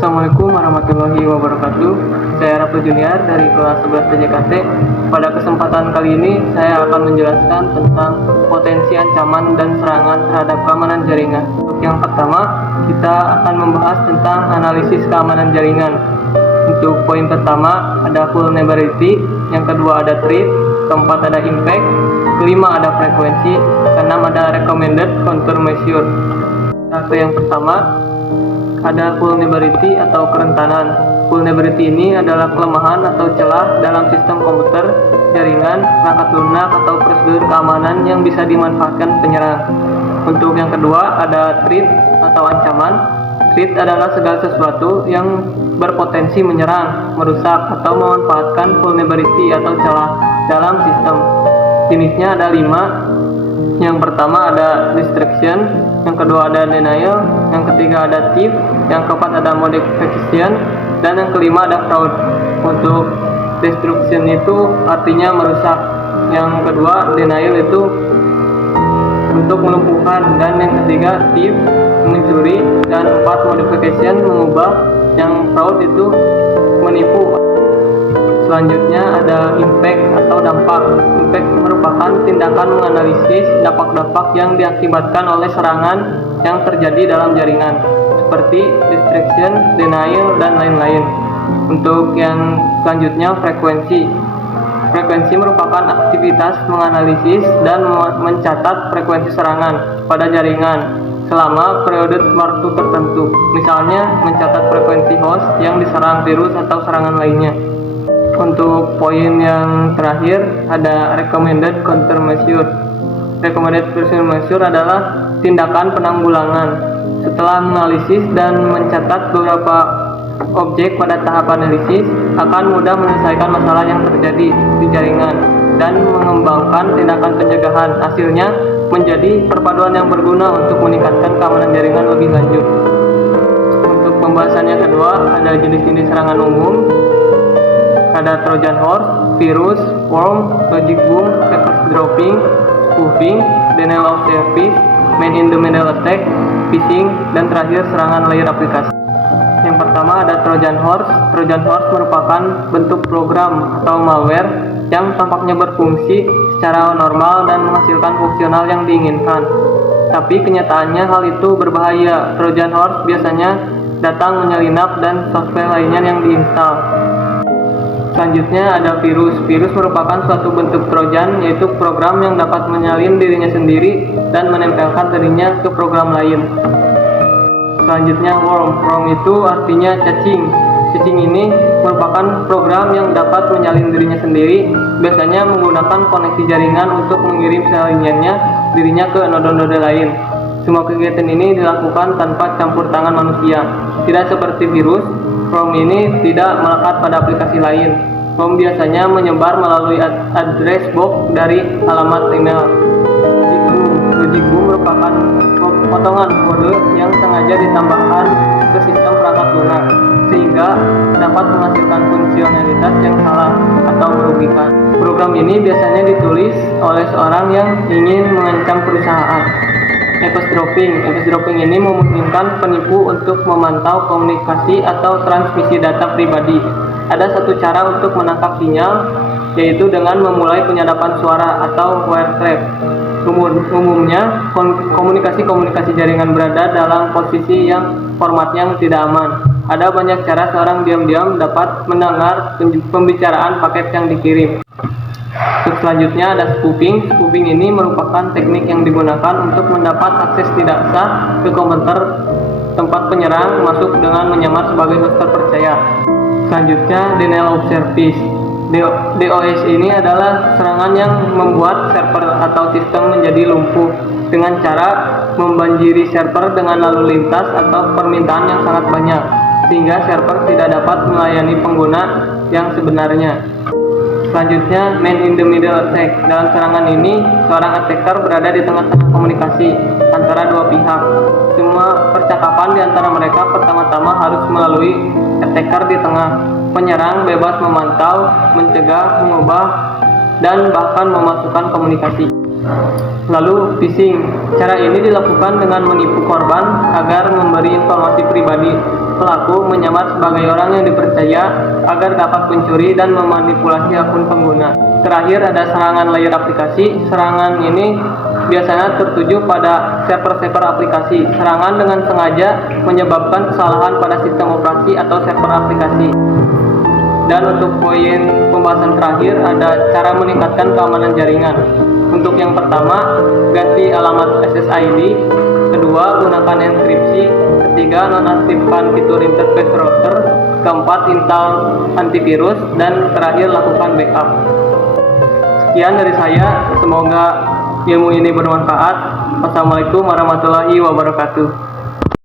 Assalamualaikum warahmatullahi wabarakatuh. Saya Raffi Junior dari kelas 11 PJKT. Pada kesempatan kali ini saya akan menjelaskan tentang potensi ancaman dan serangan terhadap keamanan jaringan. Untuk yang pertama, kita akan membahas tentang analisis keamanan jaringan. Untuk poin pertama ada vulnerability, yang kedua ada threat, keempat ada impact, kelima ada frekuensi, keenam ada recommended countermeasure. Ke yang pertama ada vulnerability atau kerentanan. Vulnerability ini adalah kelemahan atau celah dalam sistem komputer, jaringan, perangkat lunak atau prosedur keamanan yang bisa dimanfaatkan penyerang. Untuk yang kedua ada threat atau ancaman. Threat adalah segala sesuatu yang berpotensi menyerang, merusak atau memanfaatkan vulnerability atau celah dalam sistem. Jenisnya ada 5. Yang pertama ada destruction, yang kedua ada denial, yang ketiga ada thief, yang keempat ada modification, dan yang kelima ada fraud. Untuk destruction itu artinya merusak, yang kedua denial itu untuk melumpuhkan, dan yang ketiga thief mencuri, dan empat modification mengubah, yang fraud itu menipu. Selanjutnya ada impact atau dampak. Impact merupakan tindakan menganalisis dampak-dampak yang diakibatkan oleh serangan yang terjadi dalam jaringan, seperti destruction, denial, dan lain-lain. Untuk yang selanjutnya frekuensi. Frekuensi merupakan aktivitas menganalisis dan mencatat frekuensi serangan pada jaringan selama periode waktu tertentu. Misalnya mencatat frekuensi host yang diserang virus atau serangan lainnya. Untuk poin yang terakhir ada recommended countermeasure. Recommended countermeasure adalah tindakan penanggulangan. Setelah menganalisis dan mencatat beberapa objek pada tahap analisis, akan mudah menyelesaikan masalah yang terjadi di jaringan dan mengembangkan tindakan pencegahan. Hasilnya menjadi perpaduan yang berguna untuk meningkatkan keamanan jaringan lebih lanjut. Untuk pembahasan yang kedua ada jenis-jenis serangan umum. Ada Trojan horse, virus, worm, logic boom, packet dropping, spoofing, denial of service, man in the middle attack, phishing, dan terakhir serangan layer aplikasi. Yang pertama ada Trojan horse. Trojan horse merupakan bentuk program atau malware yang tampaknya berfungsi secara normal dan menghasilkan fungsional yang diinginkan. Tapi kenyataannya hal itu berbahaya. Trojan horse biasanya datang menyelinap dan software lainnya yang diinstal. Selanjutnya ada virus. Virus merupakan suatu bentuk trojan, yaitu program yang dapat menyalin dirinya sendiri dan menempelkan dirinya ke program lain. Selanjutnya worm. Worm itu artinya cacing. Cacing ini merupakan program yang dapat menyalin dirinya sendiri, biasanya menggunakan koneksi jaringan untuk mengirim salinannya dirinya ke node-node lain. Semua kegiatan ini dilakukan tanpa campur tangan manusia. Tidak seperti virus, worm ini tidak melekat pada aplikasi lain. Worm biasanya menyebar melalui address box dari alamat email. Logic boom merupakan potongan kode yang sengaja ditambahkan ke sistem perangkat lunak sehingga dapat menghasilkan fungsionalitas yang salah atau merugikan. Program ini biasanya ditulis oleh seorang yang ingin mengancam perusahaan. Eavesdropping ini memungkinkan penipu untuk memantau komunikasi atau transmisi data pribadi. Ada satu cara untuk menangkap sinyal, yaitu dengan memulai penyadapan suara atau wiretrap. Umumnya, komunikasi jaringan berada dalam posisi yang formatnya tidak aman. Ada banyak cara seorang diam-diam dapat mendengar pembicaraan paket yang dikirim. Selanjutnya ada spoofing. Spoofing ini merupakan teknik yang digunakan untuk mendapat akses tidak sah ke komputer tempat penyerang masuk dengan menyamar sebagai host terpercaya. Selanjutnya denial of service. DOS ini adalah serangan yang membuat server atau sistem menjadi lumpuh dengan cara membanjiri server dengan lalu lintas atau permintaan yang sangat banyak, sehingga server tidak dapat melayani pengguna yang sebenarnya. Selanjutnya, man in the middle attack. Dalam serangan ini, seorang attacker berada di tengah-tengah komunikasi antara dua pihak. Semua percakapan di antara mereka pertama-tama harus melalui attacker di tengah. Penyerang bebas memantau, mencegah, mengubah, dan bahkan memasukkan komunikasi. Lalu phishing. Cara ini dilakukan dengan menipu korban agar memberi informasi pribadi. pelaku menyamar sebagai orang yang dipercaya agar dapat mencuri dan memanipulasi akun pengguna. Terakhir ada serangan layer aplikasi. Serangan ini biasanya tertuju pada server-server aplikasi. Serangan dengan sengaja menyebabkan kesalahan pada sistem operasi atau server aplikasi. Dan untuk poin pembahasan terakhir ada cara meningkatkan keamanan jaringan. Untuk yang pertama, ganti alamat SSID. Kedua, gunakan enkripsi. Ketiga, nonaktifkan fitur interface router. Keempat, install antivirus. Dan terakhir, lakukan backup. Sekian dari saya, semoga ilmu ini bermanfaat. Wassalamualaikum warahmatullahi wabarakatuh.